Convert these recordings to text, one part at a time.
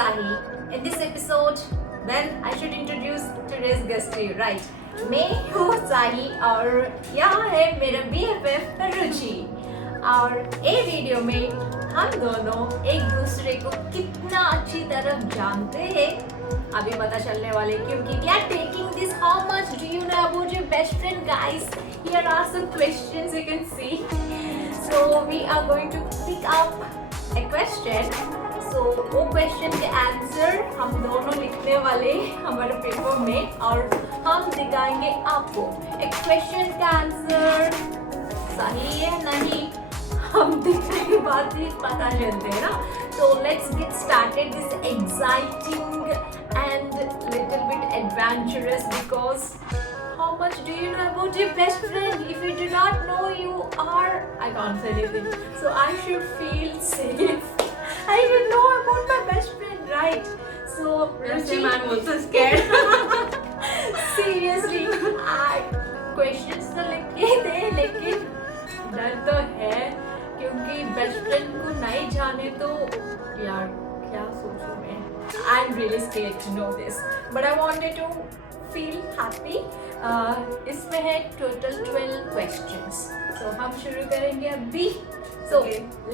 Sahi. In this episode, well, I should introduce today's guest to you, right? मैं हूँ साही और यहाँ है मेरा BFF रुचि और ये वीडियो में हम दोनों एक दूसरे को कितना अच्छी तरह जानते हैं अभी पता चलने वाले क्योंकि we are taking this how much do you know about your best friend guys. Here are some questions you can see. So we are going to pick up a question. So वो क्वेश्चन के आंसर हम दोनों लिखने वाले हमारे पेपर में और हम दिखाएंगे आपको एक क्वेश्चन का आंसर सही है नहीं हम दिखने के बाद ही पता चलते हैं ना. So let's get started this exciting and little bit adventurous because how much do you know about your best friend? If you do not know, you are I can't say anything. So I should feel safe. I should know about my best friend, right? So Ruchi, I'm also scared. Seriously, questions तो लिखे थे लेकिन डर तो है क्योंकि best friend को नहीं जाने तो यार क्या सोचूं मैं. I'm really scared to know this, but I wanted to feel happy. इसमें है total 12 questions. So हम शुरू करेंगे अभी. So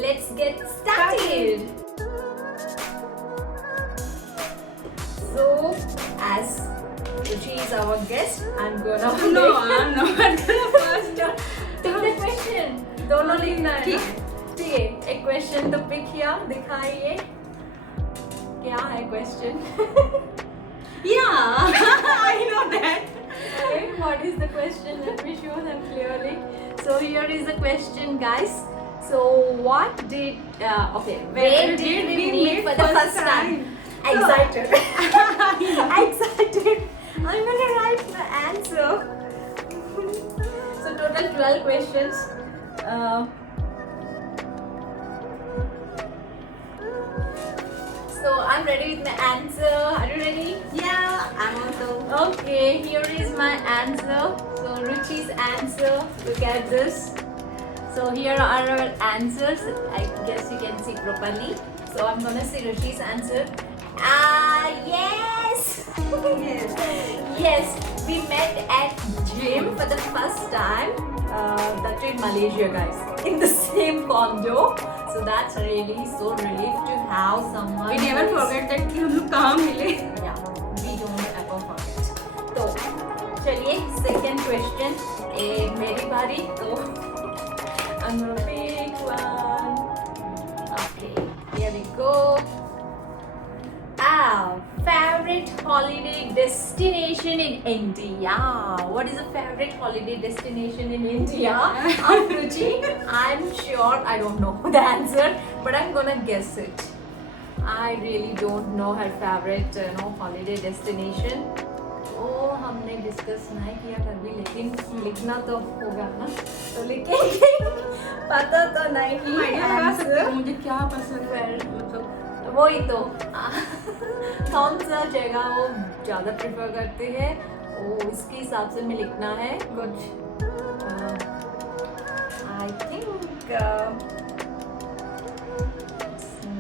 let's get started. So as Ruchi is our guest, I'm gonna No, I'm not gonna first. Take the question. दोनों लिखना है ना? ठीक है. एक question तो pick किया दिखाइए. क्या है question? Yeah, I know that. Okay, what is the question? Let me show them clearly. So here is the question, guys. So what did where did we meet for the first time? Excited. Excited. I'm gonna write the answer. So total 12 questions. So I'm ready with my answer. Are you ready? Yeah, I'm also. Okay, here is my answer. So Ruchi's answer. Look at this. So here are our answers. I guess you can see properly. So I'm gonna see Ruchi's answer. Yes. Yes, we met at gym for the first time. That in Malaysia, guys, in the same condo. So that's really so relief to have someone. We never forget that कि हम लोग कहाँ मिले. Yeah, we don't ever forget. तो चलिए second question. मेरी बारी तो I'm gonna pick one. Okay, here we go. Favorite holiday destination in India. What is a favorite holiday destination in India? Ruchi, I'm sure I don't know the answer, but I'm gonna guess it. I really don't know her favorite holiday destination. ओ हमने डिस्कस नहीं किया कभी लेकिन लिखना तो होगा ना तो लिखेंगे. पता तो नहीं कि आंसर मुझे क्या पसंद है मतलब वही तो कौन सा जगह वो ज़्यादा प्रेफर करते हैं वो इसके हिसाब से मैं लिखना है कुछ. I think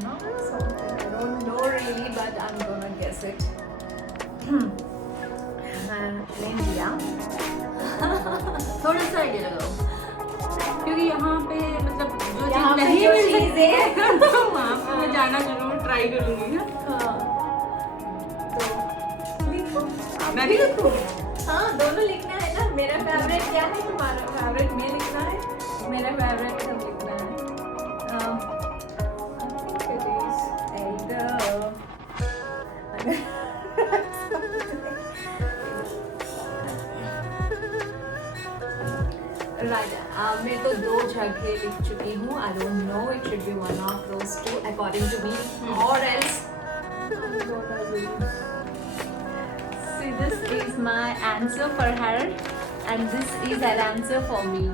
not something I don't know really but I'm gonna guess it. India. थोड़ा सा आइडिया लगाओ क्योंकि यहाँ पे मतलब जो यहाँ चीज़ पे नहीं जो मिल चीज़ सकती है है तो वहाँ पे मैं जाना जरूर ट्राई करूँगी. हाँ तो लिखो. मैं भी लिखूँ. हाँ दोनों लिखना है ना. मेरा फेवरेट क्या है तुम्हारा फेवरेट में लिखना है. मेरा फेवरेट सब लिखना है. I think it is either right. मैं तो दो जगह लिख चुकी हूँ. I don't know. It should be one of those two according to me, or else I'm gonna lose. See, this is my answer for her, and this is her answer for me.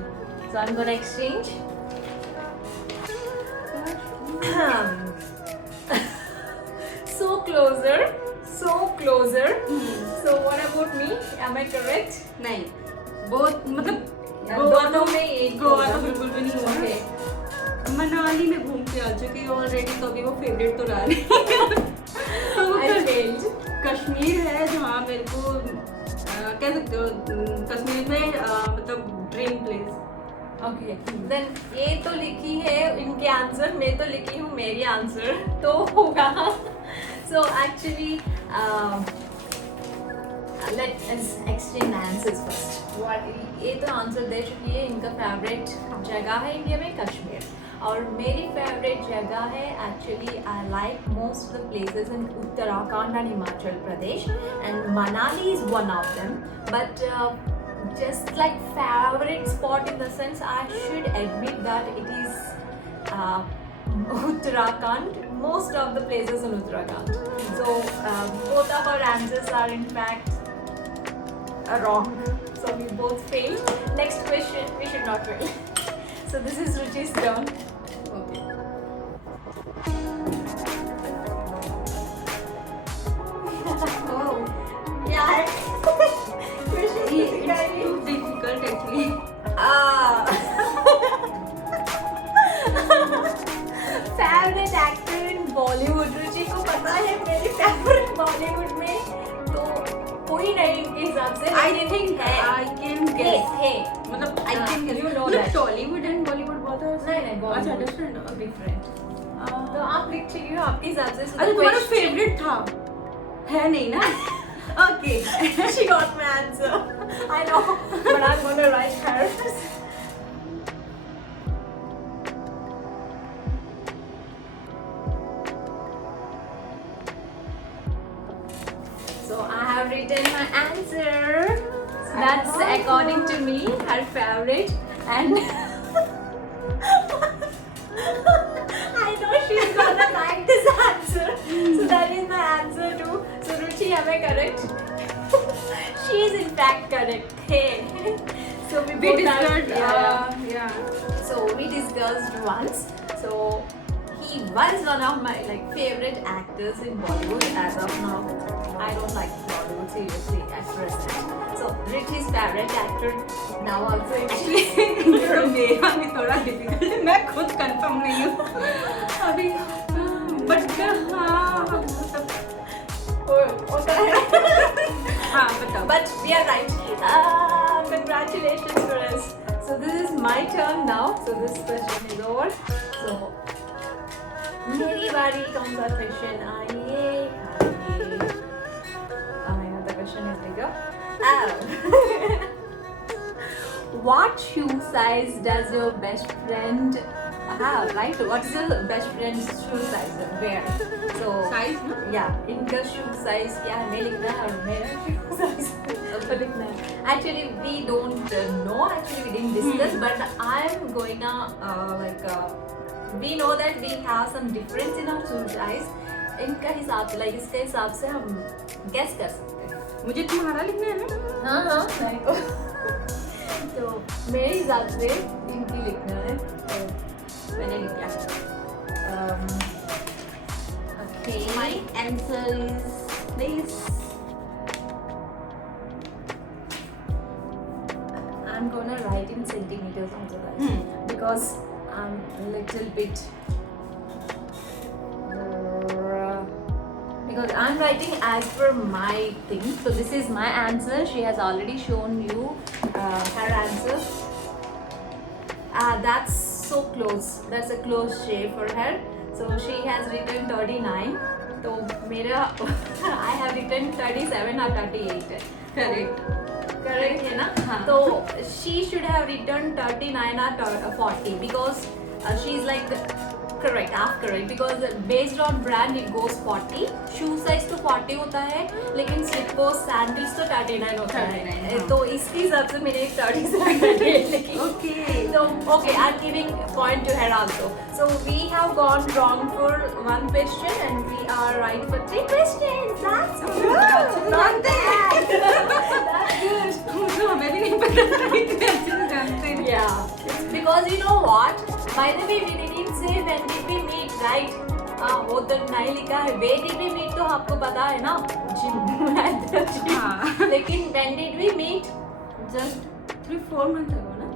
So I'm gonna exchange. So closer, so closer. So what about me? Am I correct? नहीं बहुत मतलब दोनों में एक गोवा तो बिल्कुल भी नहीं हुआ. Okay. मनाली में घूम के आ चुकी हूँ ऑलरेडी तो अभी वो फेवरेट तो रहा नहीं. कश्मीर है जहाँ मेरे को कह सकते हो कश्मीर में मतलब ड्रीम प्लेस। ओके देन ये तो लिखी है इनके आंसर, मैं तो लिखी हूँ मेरी आंसर तो होगा। So actually let us exchange answers first. What ये तो आंसर दे चुकी है, इनका फेवरेट जगह है इंडिया में कश्मीर, और मेरी फेवरेट जगह है actually I like most the places in Uttarakhand एंड हिमाचल प्रदेश एंड Manali is one of them, but just like favorite spot in the sense I should admit that it is Uttarakhand, most of the places in Uttarakhand. So both of our answers are in fact wrong, so we both failed. Next question, we should not fail. So this is Ruchi's turn. Okay. Oh yeah. It's too difficult actually. Favourite actor in Bollywood, Ruchi को पता है मेरी फेवरेट बॉलीवुड में तो कोई नहीं इनके हिसाब से। I think I can guess. है मतलब I can guess. You know मतलब that. टॉलीवुड एंड बॉलीवुड बहुत है। नहीं अच्छा बॉलीवुड डिफरेंट। डिफरेंट। तो आप लिख चुकी हो आपके हिसाब से। अरे तुम्हारा फेवरेट था है नहीं ना? Okay. She got my answer. I know, but I'm gonna write hers. So I have written my answer. So that's according to me, her favorite, and I know she's gonna like this answer. So that is my answer too. So Ruchi, am I correct? She is in fact correct. Hey. So we both discussed. have, Yeah. So we discussed once. So he was one of my favorite actors in Bollywood as of now. I don't like Bollywood seriously at present. So Ruchi's favorite actor now also Actually, तो मेरा भी थोड़ा डिफिकल्ट है, मैं खुद कंफर्म नहीं हूँ अभी, बट हाँ मतलब होता है. हाँ बताओ. But we are right. Congratulations for us. So this is my turn now. So this question is over. So मेरी बारी कौन सा question आइए. Oh my god, the question is bigger. What shoe size does your best friend have? Right? What is your best friend's shoe size? Where? So size ना? yeah, इनका shoe size क्या है? मैं लिखना है और मेरा shoe size आपको लिखना है. Actually, we don't know. Actually, we didn't discuss. But I'm going to we know that we have some difference in our shoe size. इनका हिसाब से इसके हिसाब से हम guess कर सकते हैं. मुझे तुम्हारा लिखना है ना? हाँ नहीं तो मेरे हिसाब से इनकी लिखना है तो मैंने लिखा. Okay, My answer is this. I'm gonna write in centimeters also, guys, because I'm a little bit because I'm writing as per my thing. So this is my answer. She has already shown you her answer. That's so close. That's a close shave for her. So she has written 39. So मेरा I have written 37 or 38. Correct. Correct है ना? हाँ. तो she should have written 39 or 40 because she is like correct, half correct, because based on brand it goes 40. Shoe size तो 40 होता है, लेकिन slippers, sandals तो 39 होता है. 39, हाँ. तो इसके हिसाब से मैंने 37 लिखी. Okay. So okay, I'm giving point to her also. So we have gone wrong for one question and we are right for 3 questions. That's good. Not bad. That's good. मुझे हमें भी नहीं पता था इतने अच्छे से जानते हैं. Yeah. Because you know what? By the way, we didn't say when did we meet, right? वो तो नहीं लिखा है. Where did we meet तो आपको पता है ना? Gym. हाँ. लेकिन when did we meet? Just 3-4 months ago ना?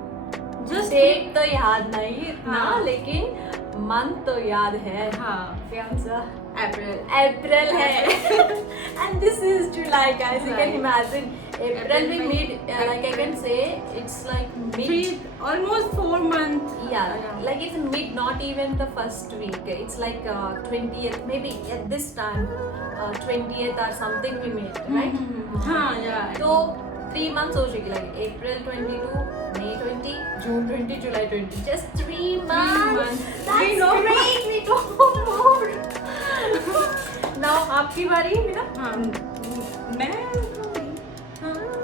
Just डेट तो याद नहीं इतना, हाँ. लेकिन मंथ तो याद है. हाँ. कौन सा? April है and this is July, guys. You can Right. imagine. April we April, mid like I can say it's like mid. almost 4 months. Yeah, like it's mid, not even the first week. It's like 20th, maybe at this time, 20th or something we made, right? हाँ, yeah. So 3 months हो चुकी, like April 22, May 20, June 20, July 20. Just 3 months. That's We know. great. We know more. Now आपकी बारी है ना? हाँ, मैं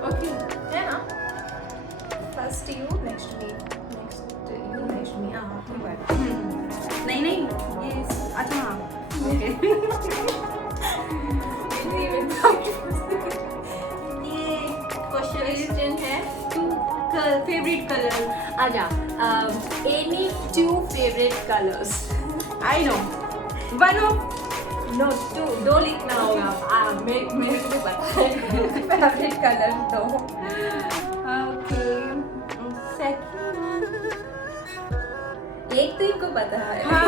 Okay. है ना? First you, next me, next you, next me. हाँ, आपकी बारी. नहीं ये अच्छा हाँ ओके ये क्वेश्चन है फेवरेट कलर आजा. Any 2 favorite colors? I know one of No, 2. 2 लिखना होगा. मेरे को पता है. Favorite color 2. ओके एक तो इनको पता है. हाँ.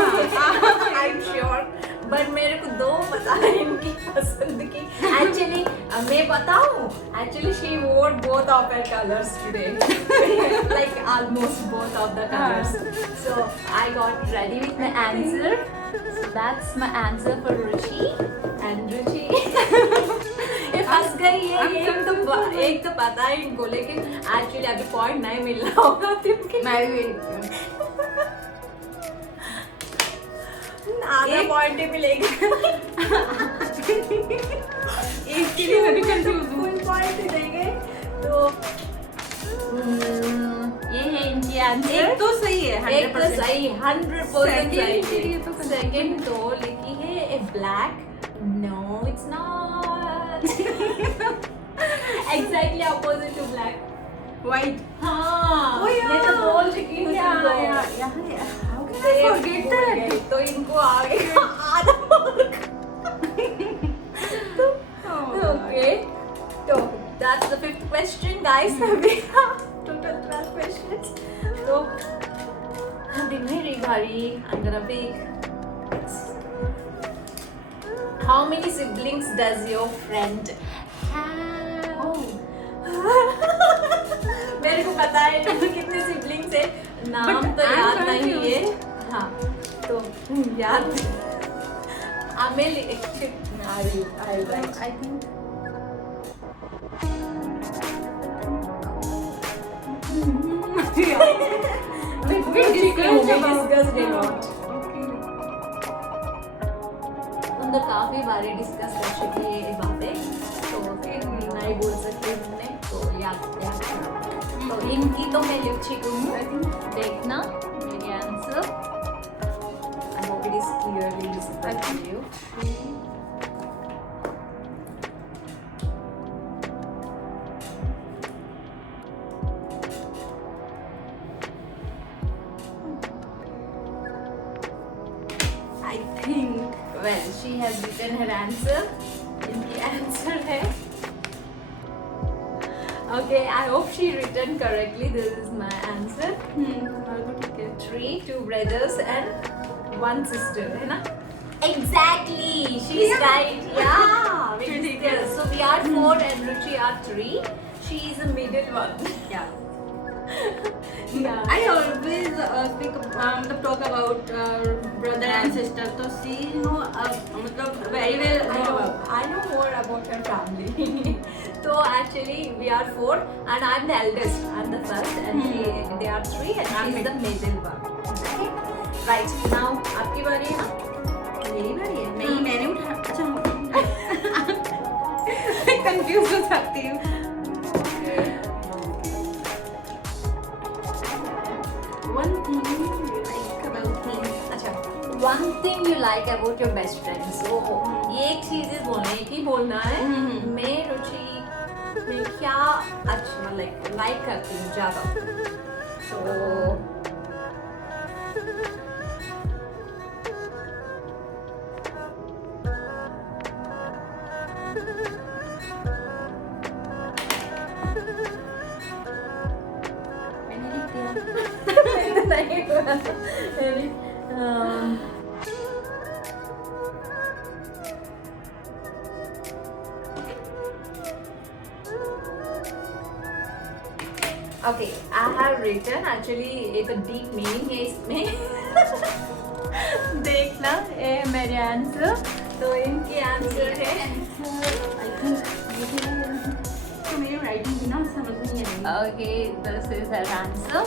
I'm sure. But मेरे को 2 पता है इनकी पसंद की. Actually, मैं बताऊँ. Actually, she wore both of her colors today. Like almost both of the colors. So I got ready with my answer. So that's my answer for Ruchi. And Ruchi. ये फंस गई है. एक तो पता है इनको, लेकिन actually अभी पॉइंट नहीं मिल रहा होगा क्योंकि मैं भी आधा पॉइंट ही मिलेगा. एक के लिए मैं भी कंफ्यूज हूँ फुल पॉइंट ही देंगे. तो ये है इनकी आंसर. एक तो सही है एक तो 100% सही, 100% Second के सही. लिए तो सेकंड तो लिखी है a black. No it's not. Exactly opposite to black. White हाँ, Oh, yeah. मैं तो बोल चुकी हूँ तुमको. forget that? तो इनको आगे आधा mark. Okay, so that's the 5th question, guys. We have total 12 questions. So, अभी मेरी बारी. I'm gonna pick. How many siblings does your friend have? मेरे को पता है इनके कितने siblings है. नाम But तो I'm याद नहीं है. confused. हाँ, तो याद. Amelie, I write. I think We discussed about. हम तो काफी बारी डिस्कस कर चुकी है ये बातें, तो फिर नहीं बोल सकते हमने, तो याद याद. तो इनकी तो मैं लिख चुकी हूँ. देखना मेरी answer. I hope it is clearly visible to you. I think, well, she has written her answer. इनकी answer है. Okay, I hope she written correctly. This is my answer. Okay, 3, 2 brothers and 1 sister, है ना? Exactly, she's Yeah. right. Yeah, we Pretty discussed. So we are 4 and Ruchi are 3. She is the middle one. yeah. Yeah. I always talk about brother and sister. So she मतलब very well I know more about her family. So actually we are 4 and I'm the eldest. I'm the first and they are 3 and I'm she's the middle one. Okay? Right. Now आपकी बारी है ना? मेरी बारी है. नहीं मैंने उठा अच्छा कंफ्यूज हो सकती हूँ. One thing you like about me. अच्छा. One thing you like about your best friend. So ये एक चीज़ बोलना है, एक ही बोलना है. मैं रुचि में क्या अच्छा like करती हूँ ज़्यादा. So मैंने लिख दिया. नहीं, um, one thing you like about your best friend. So ये एक चीज बोलना है, एक ही बोलना है. मैं रुचि में क्या अच्छा like like करती हूँ ज्यादा. So Okay, I have written actually एक deep meaning है इसमें. देखना ये है मेरे आंसर. तो इनके आंसर है. तो मेरी राइटिंग भी ना समझ नहीं आई. Okay, this is her answer.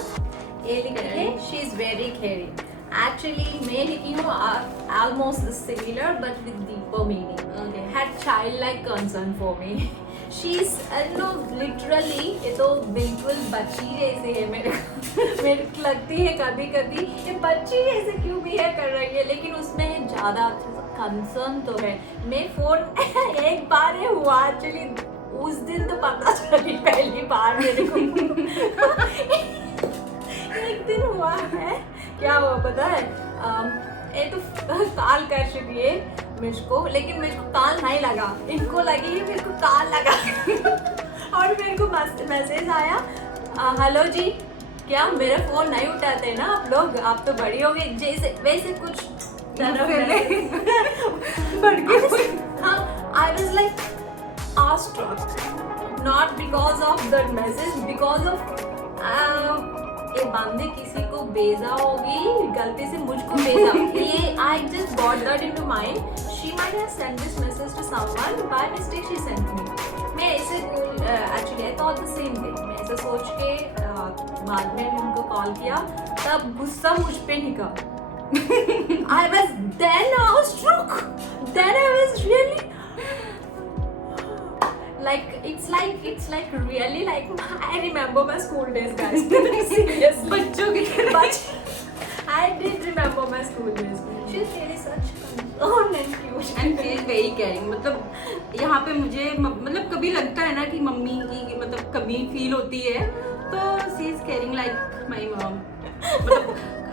ये लिखा है she is very caring. Actually मैं लिखी हूँ almost similar but with deeper meaning. Okay. Had childlike concern for me. She's no literally ये तो बिल्कुल बच्ची जैसे है मेरे को लगती है कभी कभी ये बच्ची जैसे क्यों बिहेव कर रही है, लेकिन उसमें ज़्यादा कंसर्न तो है. मैं फोन एक बार ही हुआ एक्चुअली, उस दिन तो पता चली पहली बार मेरे को. एक दिन हुआ है, क्या हुआ पता है, ये तो कॉल कर चुकी है मुझको, लेकिन मुझको कॉल नहीं लगा, इनको लगी मेरे को कॉल लगा. और मेरे को मैसेज आया, हेलो जी, क्या मेरा फ़ोन नहीं उठाते ना आप लोग, आप तो बड़ी हो गई जैसे वैसे कुछ हाँ. I was like awestruck, not because of that message, because of ये बंदे किसी को भेजा होगी, गलती से मुझको भेजा. ये I just got that into mind. She might have sent this message to someone by mistake. She sent me. मैं ऐसे actually I thought the same thing. मैं ऐसे सोच के बाद में उनको कॉल किया, तब गुस्सा मुझ पे निकला. I was struck. Then I was really it's like really like I remember my school days, guys. Seriously. बच्चों की तरह. But I did remember my school days. She's really such concerned and cute. And she is very caring. मतलब यहाँ पे मुझे मतलब कभी लगता है ना कि मम्मी की मतलब कमी फील होती है, तो she is caring like my mom. मतलब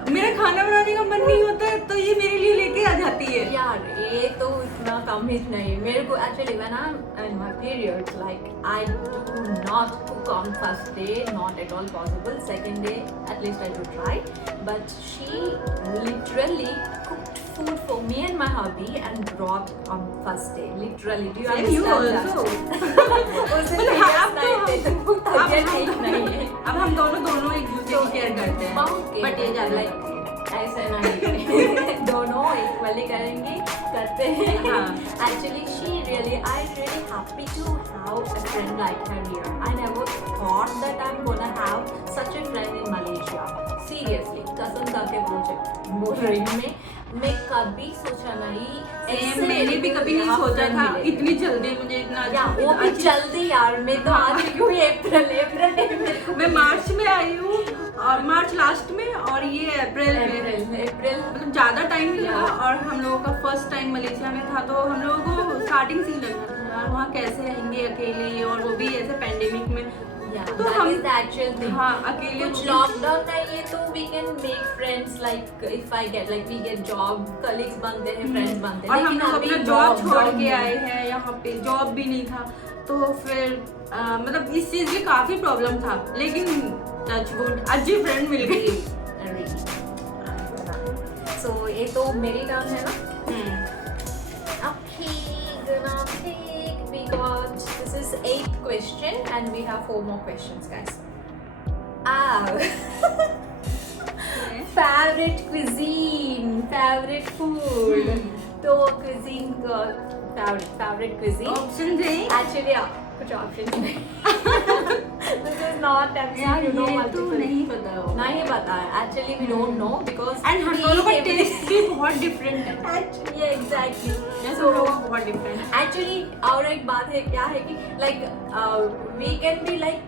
मेरा खाना बनाने का मन नहीं होता है तो ये मेरे लिए लेके आ जाती है. यार ये तो इतना कम ही नहीं. मेरे को actually when I'm in my periods, like I do not cook on first day, not at all possible. Second day at least I do try, but she literally cooked food for me and my hubby and brought on first day. Literally, do you understand that? उस दिन अब हम दोनों एक दूसरे की केयर करते हैं, बट ये ज्यादा ऐसा नहीं. दोनों इक्वली करते हैं. Actually, I really happy to have a friend like her here. I never thought that I'm gonna have such a friend in Malaysia. Seriously, कसम करके बोल रही हूँ मैं कभी सोचा नहीं. मैंने भी कभी नहीं सोचा था इतनी जल्दी मुझे इतना. वो भी जल्दी यार, मैं तो आज क्यों अप्रैल मैं मार्च में आई हूँ, और मार्च लास्ट में, और ये अप्रैल मतलब ज़्यादा टाइम नहीं लगा. और हम लोगों का फर्स्ट टाइम मलेशिया में था, तो हम लोगों को स्टार्टिंग से ही लगा था यार वहाँ कैसे रहेंगे अकेले, और वो भी ऐसे पैंडेमिक में. तो हम अकेले कुछ लॉकडाउन नहीं है तो we can make friends, like if I get like we get job, colleagues बनते हैं, friends बनते हैं. और हम लोग अपना जॉब छोड़ के आए हैं, यहाँ पे जॉब भी नहीं था, तो फिर मतलब इस चीज़ की काफ़ी प्रॉब्लम था, लेकिन टचवुड अच्छी फ्रेंड मिल गई. So ये तो मेरी टर्न है ना. Okay, gonna pick. We got this is 8th question and we have 4 more questions, guys. Favorite cuisine, favorite food. तो cuisine का favorite cuisine. Options है? Actually कुछ options नहीं. This is not MC, you know multiple. नहीं पता है. Actually we don't know because and हम दोनों का टेस्ट भी बहुत डिफरेंट है. Actually exactly. So बहुत डिफरेंट. Actually और एक बात है क्या है कि like we can be like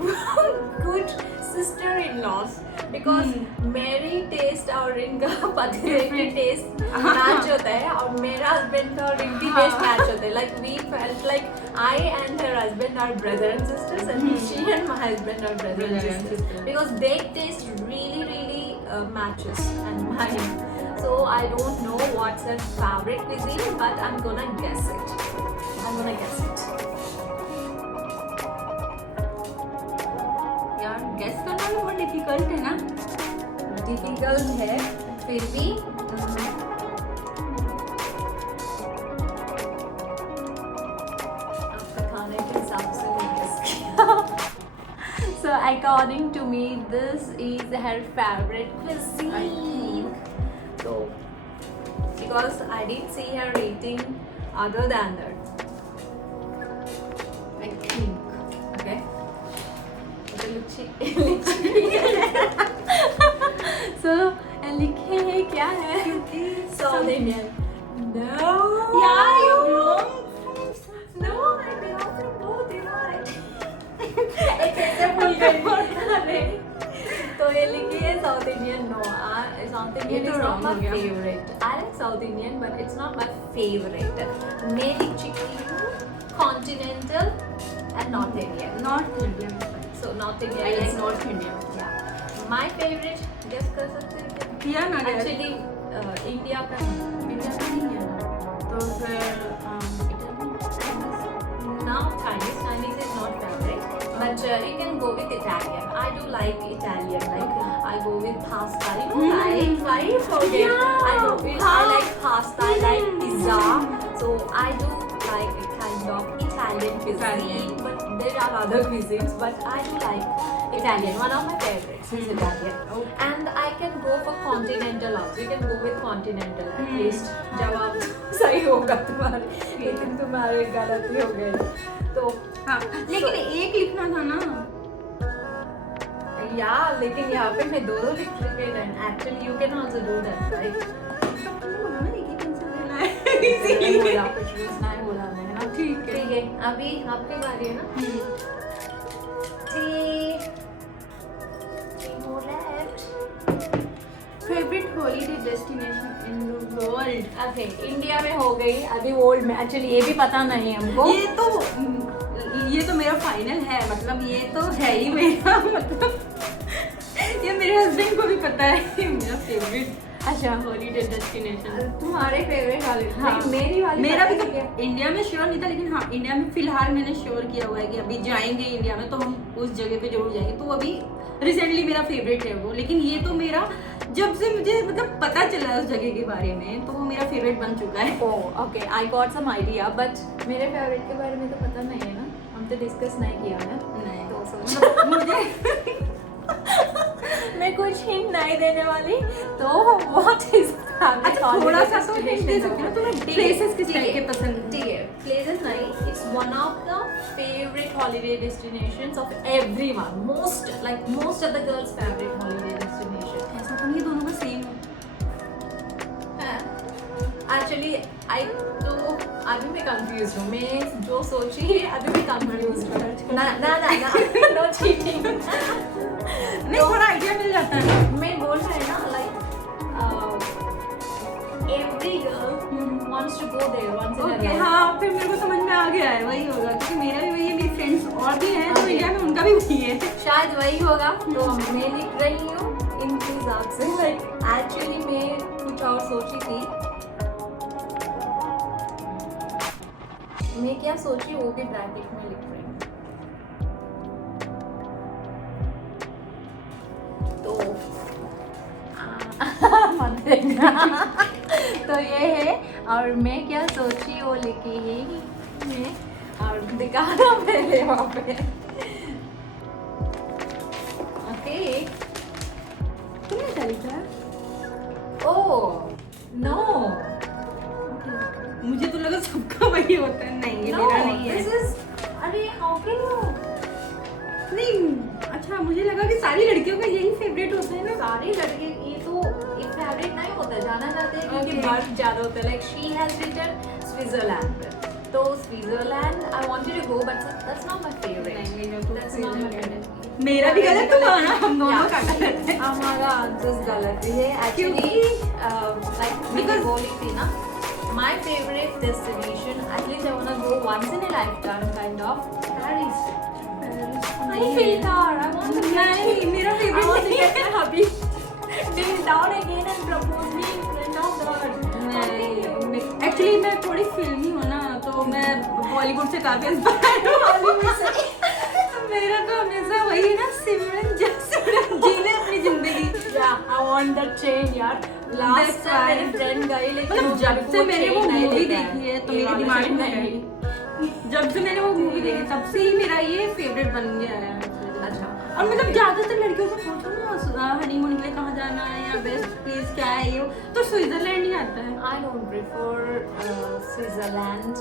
good sister-in-laws because मेरी टेस्ट और इनका पति की टेस्ट मैच होता है, और मेरा हस्बैंड का और इनकी टेस्ट मैच होता है. Like we felt like I and her husband are brother and sisters, and she and my husband are brother and sisters because their taste really matches and mine. So I don't know what's her favorite cuisine, but I'm gonna guess it. यार गेस करना भी बहुत डिफिकल्ट है ना. डिफिकल्ट है फिर भी आपका खाने के हिसाब से मैं गेस किया. So according to me, this is her favorite cuisine. So, because I didn't see her eating other than that. I think. Okay. Okay, so, लिखे है क्या है? South Indian. No. Yeah, you belong. No, I belong to both. You know, एक कैसे भूल गई? अरे, तो ये लिखी है South Indian. No, South Indian ये तो is not wrong my हो गया। favorite. I like South Indian, but it's not my favorite. मैं लिख चुकी हूँ continental and North Indian. North Indian. So North Indian. I like is- North Indian. Yeah. My favorite, guess कर सकते हैं क्या? किया ना यार। Actually, इंडिया का इंडिया में नहीं है ना। तो फिर now Chinese is not favorite, but you can go with Italian. I do like Italian, like I go with pasta. You know, why you forget? Yeah. I like pasta, I like pizza. So I do like a kind of Italian cuisine, but there are other cuisines, but I do like Italian. One of my favorites is Italian. And I can go for continental also. You can go with continental at least. जवाब सही होगा तुम्हारे, लेकिन तुम्हारे गलती हो गई. तो हाँ, लेकिन एक लिखना था ना। यार, लेकिन यहाँ पे मैं दो लिख चुके हैं. Actually, you can also do that, right? नहीं बोला, कुछ भी नहीं बोला मैंने ना. ठीक है। ठीक है, अभी आपकी बारी है ना. Favourite holiday destination in the world. Okay, India में हो गई. अभी वर्ल्ड में एक्चुअली ये भी पता नहीं हमको. ये तो मेरा फाइनल है, मतलब ये तो है ही मेरा मतलब ये मेरे हस्बैंड को भी पता है कि मेरा फेवरेट अच्छा, हॉलीडे डेस्टिनेशन। तुम्हारे फेवरेट वाले. हाँ, मेरी वाली मेरा भी पता तो नहीं है. इंडिया में श्योर नहीं था, लेकिन हाँ इंडिया में फिलहाल मैंने श्योर किया हुआ है कि अभी जाएंगे इंडिया में तो हम उस जगह पे जरूर जाएंगे। तो अभी रिसेंटली मेरा फेवरेट है वो, लेकिन ये तो मेरा जब से मुझे मतलब पता चला है उस जगह के बारे में तो वो मेरा फेवरेट बन चुका है। Okay, I got some idea, but मेरे फेवरेट के बारे में तो पता नहीं है ना, हम तो डिस्कस नहीं किया है. नहीं तो समझ मुझे मैं कुछ हिंट नहीं देने वाली. तो व्हाट इज अच्छा, थोड़ा सा तो hint दे सकते हो, तुम्हें places किस टाइप के पसंद हैं? ठीक है, प्लेसेस नहीं, it's one of the favourite holiday destinations of everyone. Most of the girls favourite holiday destination. ऐसा तो नहीं दोनों का सेम है। एक्चुअली अभी मैं कंफ्यूज हूँ. मैं जो सोची अभी मैं कंफ्यूज हूँ. ना नो चीटिंग. नहीं, थोड़ा आइडिया मिल जाता है ना। मैं बोल रहा है ना, like every girl wants to go there once in a okay, life. हाँ फिर मेरे को समझ में आ गया है, वही होगा क्योंकि मेरा भी वही है, मेरी फ्रेंड्स और भी हैं तो Okay. इंडिया में उनका भी वही है। शायद वही होगा. तो मैं लिख रही हूँ इनके हिसाब से. लाइक एक्चुअली मैं कुछ और सोची थी. मैं क्या सोची वो भी ब्रैकेट में लिख रही हूँ. तो मत देखना. तो ये है, और मैं क्या सोची वो लिखी है मैं, और दिखाना पहले वहाँ पे. ओके. तुमने क्या लिखा है? ओह नो, मुझे तो लगा सबका वही होता है। नहीं, ये मेरा नहीं है। दिस इज, अरे हाउ कैन यू. नहीं, अच्छा मुझे लगा कि सारी लड़कियों का यही फेवरेट होता है ना। सारे लड़के ये तो एक फेवरेट नहीं होता, जाना चाहते हैं क्योंकि Okay. बर्फ ज्यादा होता है. Like she has written Switzerland. तो Switzerland I wanted to go, but that's not my favourite. नहीं, मेरा तो that's not my Switzerland favourite. मेरा भी गलत, तुम्हारा हम दोनों का गलत है। हमारा आंसर गलत है एक्चुअली. लाइक मैंने बोली थी ना, my favorite destination, at least I wanna go once in a lifetime, kind of Paris. I feel hard. I want to नहीं, मेरा I want to favourite get my hubby kneel down again and propose me in front of God. Actually मैं थोड़ी फिल्मी हूँ ना, तो मैं बॉलीवुड से काफी इंस्पायर हूँ। मेरा तो हमेशा वही है ना, सिमरन जी ले अपनी जिंदगी। Yeah, I want that chain यार. Last That's time why. मेरे friend गई, लेकिन मतलब वो जब मेरे से को मैंने वो chain नहीं मूवी लेके देखी है तो ये मेरे वाला दिमाग chain में है। नहीं. जब से मैंने वो मूवी देखी तब से ही मेरा ये फेवरेट बन गया है। अच्छा, और मतलब ज्यादातर लड़कियों से पूछो ना हनीमून के लिए कहाँ जाना है या बेस्ट प्लेस क्या है ये, तो स्विट्जरलैंड ही आता है। I don't prefer Switzerland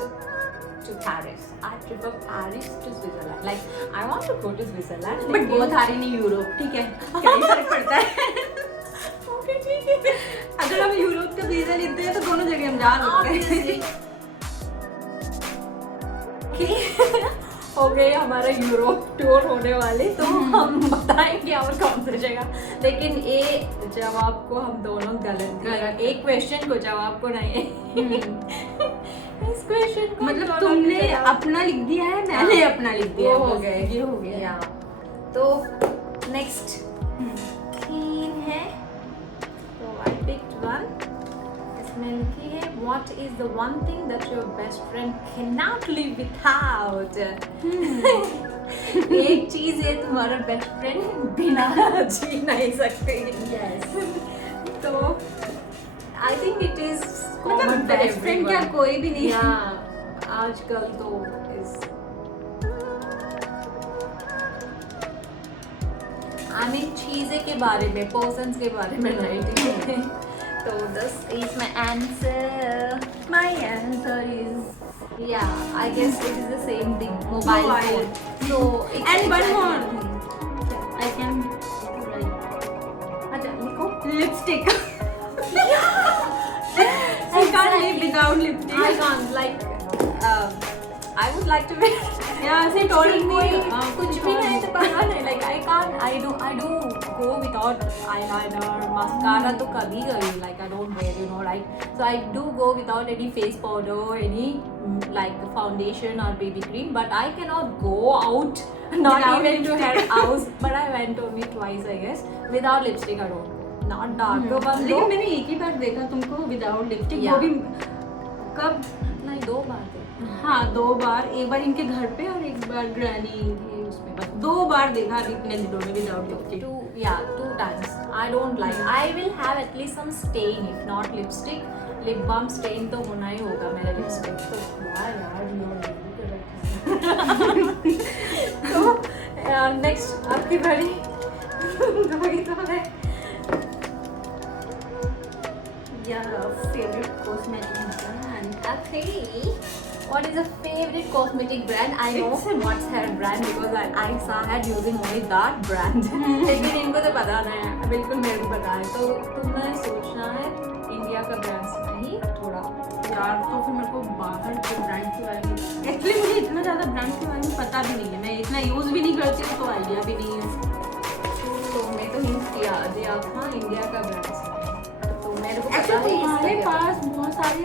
to Paris. I prefer Paris to Switzerland. Like I want to go to Switzerland. But बहुत हारी नहीं यूरोप, ठीक है, क्या ही फर्क पड़ता है। Okay, ठीक है। अगर हम यूरोप का वीजा लेते हैं तो दोनों जगह हम जा सकते हैं। हो गए हमारा यूरोप टूर होने वाले, तो हम बताएंगे और कौन सी जगह, लेकिन ये जवाब को हम दोनों गलत दिया। एक क्वेश्चन को जवाब को नहीं इस क्वेश्चन को मतलब तुमने अपना लिख दिया है, मैंने अपना लिख दिया है, वो हो गए, ये हो गया। या तो नेक्स्ट थीम है, तो आई पिक्ड वन। इसमें लिखी है what is the one thing that your best friend can not live without. एक चीज है तुम्हारा बेस्ट फ्रेंड बिना जी नहीं सकते। तो आई थिंक इट इज मतलब बेस्ट फ्रेंड क्या कोई भी नहीं है। आजकल तो इस आई मीन चीजें के बारे में, पर्सन्स के बारे में नहीं, ठीक है। So this is my answer. My answer is I guess it is the same thing. Mobile phone. So it's and one exactly more. the thing. I can अच्छा लिखो। lipstick. I can't live without lipstick. I can't like I would like to be Yeah, she told me कुछ भी नहीं तो पता नहीं, like I do go without eyeliner, mascara तो कभी like I don't wear, you know, right? So I do go without any face powder, any like foundation or BB cream, but I cannot go out not Without even to her lipstick. house, but I went only twice I guess without lipstick I don't go, not darker one लेकिन though। मैंने एक ही बार देखा तुमको without lipstick, Yeah. वो भी कब? नहीं 2 बार थे। हाँ 2 बार, एक बार इनके घर पे और एक बार ग्रैनी के उसमें, बस 2 बार देखा अभी इतने दिनों में without lipstick. Two times. I don't like. I will have at least some stain, if not lipstick. Lip balm stain तो होना ही होगा मेरा lipstick। तो तो next आपकी बारी। वही तो है। favorite cosmetic brand. Okay. What is a favorite cosmetic brand? I know what's her brand because I saw her using only that brand. लेकिन इनको तो पता नहीं है, बिल्कुल मेरे को पता है। तो तुम्हें सोचना है इंडिया का ब्रांड्स नहीं थोड़ा। यार तो फिर मेरे को बाहर के ब्रांड के बारे में, एक्चुअली मुझे इतना ज़्यादा ब्रांड के बारे में पता भी नहीं है, मैं इतना यूज़ भी नहीं करती हूँ, तो आइडिया भी नहीं है। तो मैं तो हिंट दिया था इंडिया का ब्रांड्स, तो मेरे को पता एक्चुअली है हमारे इसका पास बहुत सारे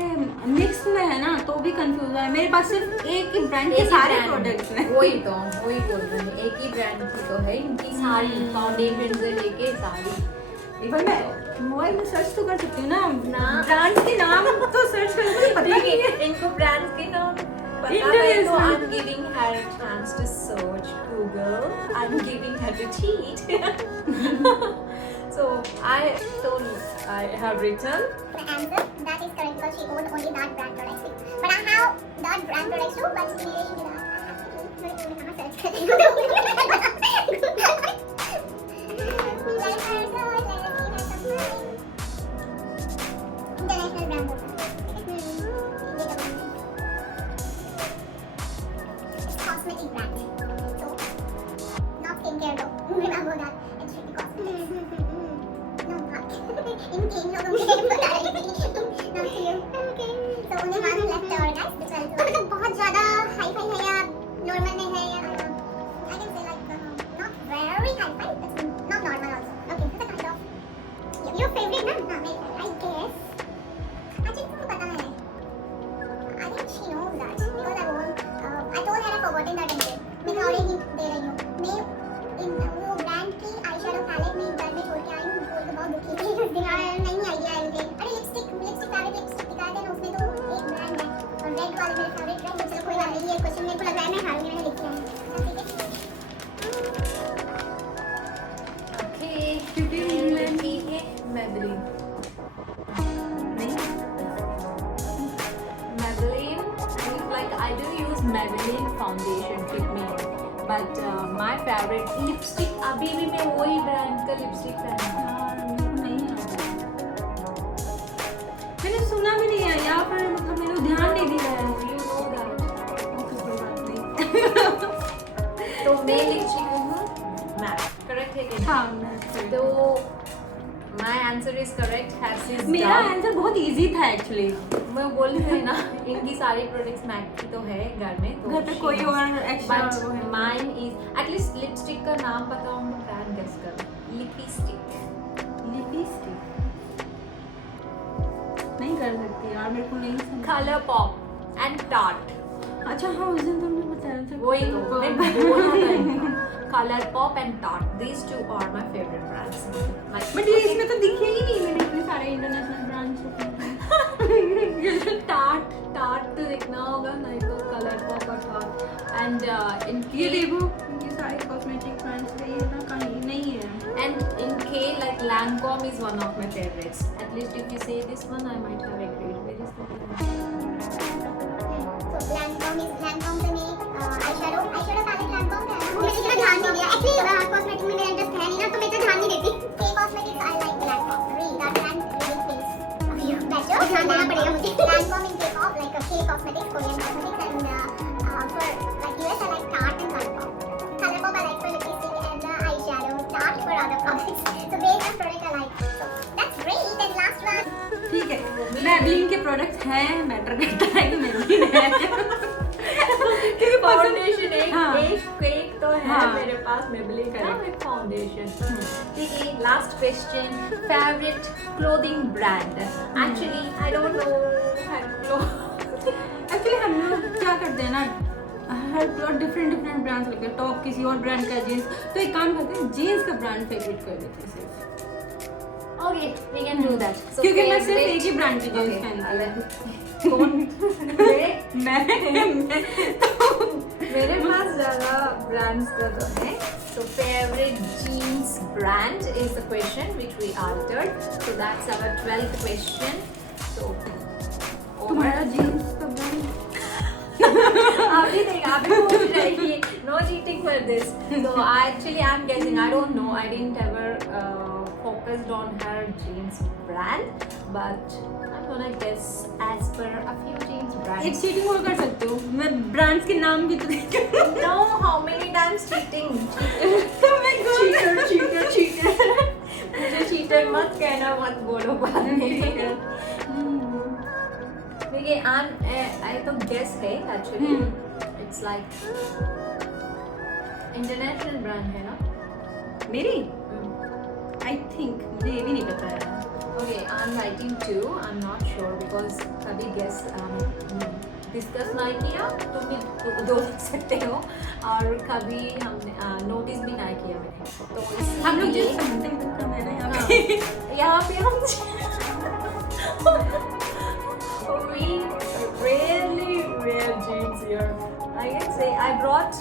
मिक्स में है ना, तो भी कंफ्यूज है। मेरे पास सिर्फ एक ही ब्रांड के सारे प्रोडक्ट्स हैं। वही बोल रही हूँ, एक ही ब्रांड की तो है इनकी सारी फाउंडेशन से लेके सारी। एक बार मैं मोबाइल में सर्च तो कर सकती हूँ ना ब्रांड के नाम तो सर्च करके पता नहीं है। इनको ब्रांड्स के नाम पता है, तो I'm giving her a chance to search Google. I'm giving her to cheat. So I have written The answer that is correct because she owns only that brand products. But I have that brand products too, but in relation to that, I have to search. Let her search, let her see her supply. International brand it's cosmetic brand. So, not skincare though. Remember that. It's strictly cosmetic. No, not. In लोगों के लिए बता रही थी। Not to you. Okay. So उन्हें वहाँ left और guys, the 12th. तो मतलब बहुत ज़्यादा हाई-फाई है या नॉर्मल में है या I can say like not very high-fi, but not normal also. Okay, so the kind of your favorite ना? हाँ, I guess. Actually तुमको पता है? I think she knows that because I told her I forgotten that anyway. मैं थोड़ा ही दे रही हूँ. मैं इन वो ब्रांड की आईशैडो पैलेट में घर में छोड़ के आई हूँ, बोल के बहुत दुखी थी उस दिन। नहीं आइडिया है मुझे। अरे लिपस्टिक फेवरेट लिपस्टिक दिखाए थे ना, उसमें तो एक ब्रांड है और रेड वाले मेरे फेवरेट है। चलो कोई बात नहीं, ये क्वेश्चन मेरे को लग रहा है मैं हारूंगी, मैंने लिख लिया है। ओके क्योंकि लड़की है Maybelline। Maybelline, like I do use Maybelline foundation Fit Me, but my favourite lipstick, अभी भी मैं वही ब्रांड का लिपस्टिक पहनती हूँ। यार मेरे को नहीं आता, मैंने सुना भी नहीं है या फिर मतलब मैंने ध्यान नहीं दिया है। You know that. कोई बात नहीं। तो मैं लिपस्टिक हूँ मैट, करेक्ट है कि नहीं? हाँ मैं तो my answer is correct, has is मेरा आंसर बहुत इजी था एक्चुअली। मैं बोल रही हूँ ना, इनकी सारी प्रोडक्ट्स मैक की तो है घर में, तो घर पे कोई और एक्स्ट्रा वो बट है। माइन इज एटलीस्ट लिपस्टिक का नाम पता हो, ब्रांड गेस कर। लिपस्टिक, लिपस्टिक नहीं कर सकती यार, मेरे को नहीं समझ। Colour pop and tart. अच्छा हाँ उस दिन तुमने बताया था। वही तो मैं बोला था, colour pop and tart, these two are my favourite brands. But ये इसमें तो दिखे ही नहीं, मैंने इतने सारे इंटरनेशनल ब्रांड्स टार्ट, टार्ट तो दिखना होगा, नहीं तो कलर पॉप और टार्ट। एंड ये देखो ये सारे कॉस्मेटिक ब्रांड्स का ये ना कहीं नहीं है। And in K, like Lancome is one of my favorites. At least if you say this one, I might have agreed. Where is the So Lancome से मैं eyeshadow palette Lancome का है ना, मैंने इतना ध्यान नहीं दिया एक्चुअली। कॉस्मेटिक में मेरा इंटरेस्ट है नहीं ना, तो मैं इतना ध्यान नहीं देती। K Cosmetics I like Lancome, really that brand really pays. अभी बैठो, ध्यान देना पड़ेगा मुझे। Lancome in K-pop, like K Cosmetics, Korean Cosmetics, and for like US I like Tarte and Colourpop. Colourpop I like for lipstick and eyeshadow, Tarte for other products. So based on product I like. So that's great. And last one. ठीक है, Maybelline के प्रोडक्ट्स हैं, मैटर करता है कि Maybelline है। क्योंकि फाउंडेशन हाँ। एक तो है हाँ। मेरे पास Maybelline का ना एक फाउंडेशन। ठीक है, last question, favourite clothing brand. Actually I don't know actually हम लोग क्या करते हैं ना, हर डिफरेंट ब्रांड्स लगते हैं, टॉप किसी और ब्रांड का, जीन्स, तो एक काम करते हैं जीन्स का ब्रांड फेवरेट कर लेते हैं सिर्फ। Okay, we can do that. क्योंकि मैं सिर्फ एक ही ब्रांड की जीन्स पहनती हूँ। मैं मेरे पास ज़्यादा ब्रांड्स का तो है। So favorite jeans brand is the question which we answered. So that's our 12th question. So तुम्हारा जीन्स का ब्रांड अभी नहीं, अभी पूछ रही है। No cheating for this. So I'm guessing. I don't know. I didn't ever focused on her jeans brand, but I'm gonna guess as per a few jeans brands. एक चीटिंग और कर सकते हो, मैं ब्रांड्स के नाम भी तो No, how many times cheating? Cheater. मुझे cheater मत कहना, मत बोलो बाद में। देखिए, I तो guess है actually. It's like international brand है ना? मेरी आई थिंक मुझे ये भी नहीं पता है। Okay, I'm writing two. I'm not sure because कभी guess डिस्कस नहीं किया, तुम भी दो लिख सकते हो, और कभी हमने नोटिस भी नहीं किया मैंने। तो हम लोग इसलिए- जिस सुनते हैं तो मैंने यहाँ पे हम we rarely wear jeans here. I can say I brought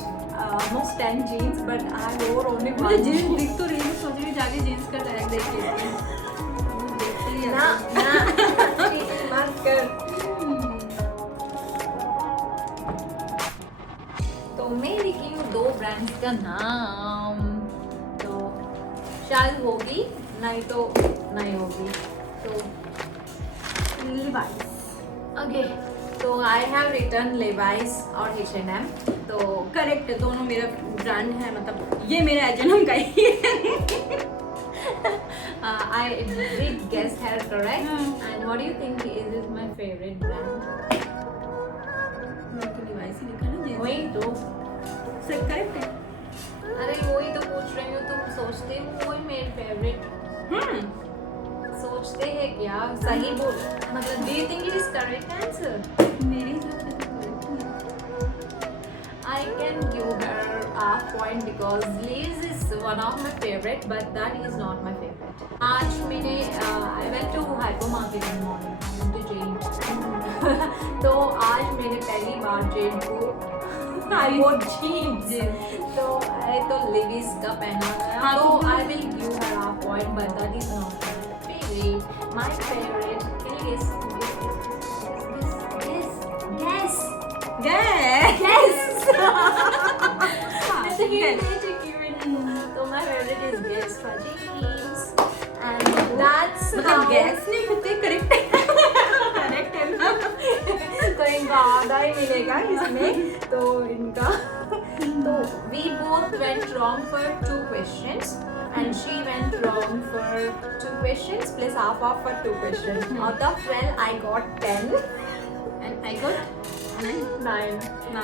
almost 10 jeans, but I wore only मुझे one जीन्स jean. दिख तो रही है, सोच रही हूँ जाके जीन्स का टैग देख लेती हूँ। देखते ही ना हैं। ना cheating मत कर। तो मैं लिखी हूँ दो ब्रांड्स का नाम, तो शायद होगी, नहीं तो नहीं होगी। तो Levi's। ओके, तो आई हैव रिटर्न लेवाइस और H&M। तो करेक्ट है, दोनों मेरा ब्रांड है, मतलब ये मेरा H&M का ही है। I did guess her correct. Hmm. And what do you think is my favorite brand? मैंने तो Levi's ही लिखा ना जीन्स। वही तो, सही करेक्ट है। अरे वही तो पूछ रही हूँ, तुम सोचते हो वही मेरे फेवरेट, सोचते हैं क्या? सही बोल, मतलब do you think it is correct answer? मेरी हिसाब से तो correct ही है। I can give her half point because Lee's is one of my favorite, but that is not my favorite. आज मैंने I went to hypermarket in morning, I went to change. तो आज मैंने पहली बार जेन को I bought jeans. तो Levi's का पहना गया, हाँ, तो तो I will give her half point, but that is not my favorite. My favorite, can you guess? Guess। Guess. So my favorite is Guess Fudgy Creams, and that's मतलब how. Gas नहीं कितने करेक्ट है ना। तो इनका आधा ही मिलेगा इसमें, तो इनका तो we both went wrong for 2 questions and she went wrong for 2 questions plus half for 2 questions. Out of 12 I got 10 and I got 9. Nine.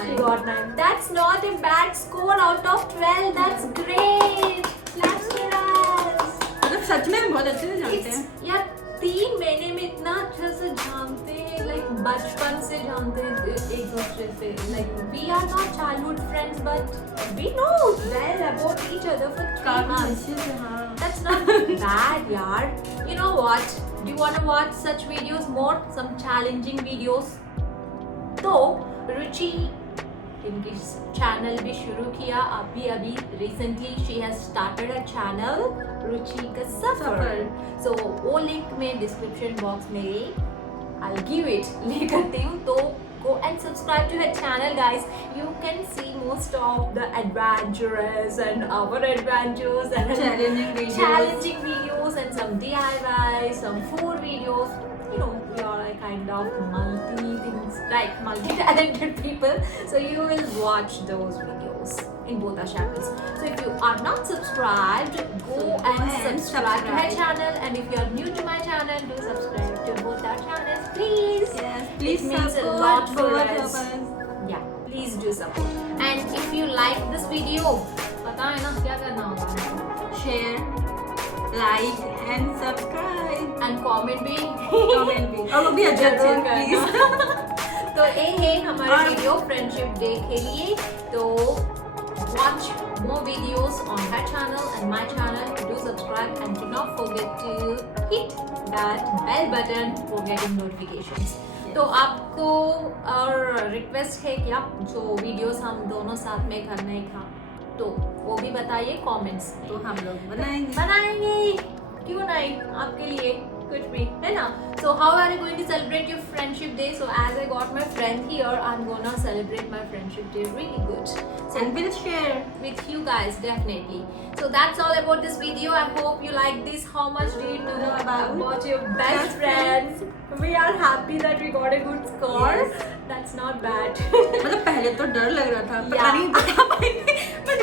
She got 9. That's not a bad score out of 12. That's great. Claps for us. मतलब सच में हम बहुत अच्छे से जानते It's, हैं। यार 3 महीने में इतना अच्छे से जानते हैं, लाइक बचपन से जानते हैं एक दूसरे से, like we are not childhood friends but we know well about each other for 3 months. हाँ। That's not bad, yaar. You know what? Do you want to watch such videos more? Some challenging videos? तो रुचि इनकी चैनल भी शुरू किया अभी recently she has started a channel Ruchi का सफर। सो वो लिंक में डिस्क्रिप्शन बॉक्स में I'll give it ले करती हूँ, तो go and subscribe to her channel guys. You can see most of the adventures and our adventures and challenging videos and some DIY, some food videos. You know, we are a kind of multi-talented people, so you will watch those videos in both our channels. So if you are not subscribed, go and subscribe to her channel, and if you are new to my channel, do subscribe to both our channels, please. Yes, please It means a support lot for both us. of us. Yeah, please do support. And if you like this video, पता है ना क्या करना होगा? Share, like and subscribe. And comment भी. Comment भी। और वो भी अच्छे जरूर अच्छे करना। please। तो ये है हमारा और- वीडियो फ्रेंडशिप डे के लिए। तो watch more videos on her channel and my channel. Do subscribe and do not forget to hit that bell button for getting notifications. तो आपको और रिक्वेस्ट है क्या जो वीडियोस हम दोनों साथ में करने का, तो वो भी बताइए कमेंट्स। तो हम लोग बनाएंगे। बनाएंगे, क्यों नहीं, आपके लिए कुछ भी है ना। So how are you going to celebrate your friendship day? So as I got my friend here, I'm gonna celebrate my friendship day really good. So And we'll share. with you guys definitely. So that's all about this video. I hope you like this. How much do you know about your best friends? We are happy that we got a good score. Yes. That's not bad. मतलब पहले तो डर लग रहा था, पता Yeah. नहीं बता पाएंगे, but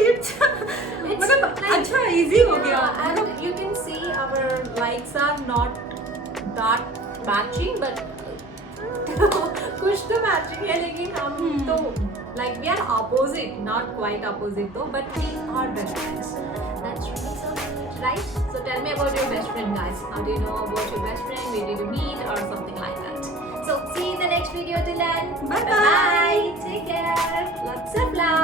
मतलब like- अच्छा easy हो गया। Yeah, and you can see our likes are not that matching, but कुछ तो मैचिंग है, लेकिन हम तो like we are opposite, not quite opposite though, but we are best friends. That's really so good, right? So tell me about your best friend, guys. How do you know about your best friend? Where did you meet or something like that? So see you in the next video till then. Bye Bye. Take care. Lots of love.